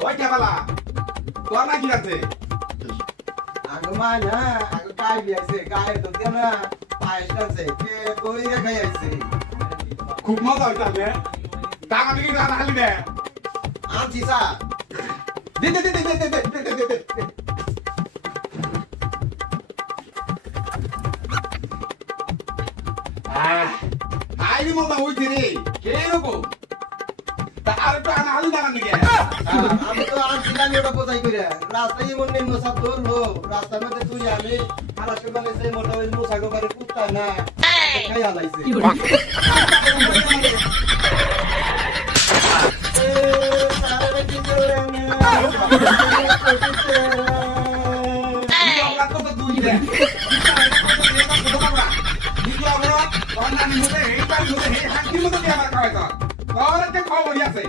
ওই কেবলা তোর না কি আছে আগে মা না আগে গাই দিয়েছে গায়ের তো দিয়ে না পায়েস আছে কে কই রে খাই আইছে খুব মজা হইতাছে টাকা দিকে টাকা হালি দে আনছি সা দে দে দে দে দে দে দে দে আইনি মজা হইছে রে কে রকম আর টাকা হালি দাঁড়ান নাকি আমি তো আনছি না ওটা কোথায় কইরা রাস্তায় মন নেই মোসা ধরলো রাস্তার মধ্যে তুই আমি হালাস করে মানে সেই মোটা ওই মোসা গোবারে কুত্তা না খাই হালাইছে খবর আছে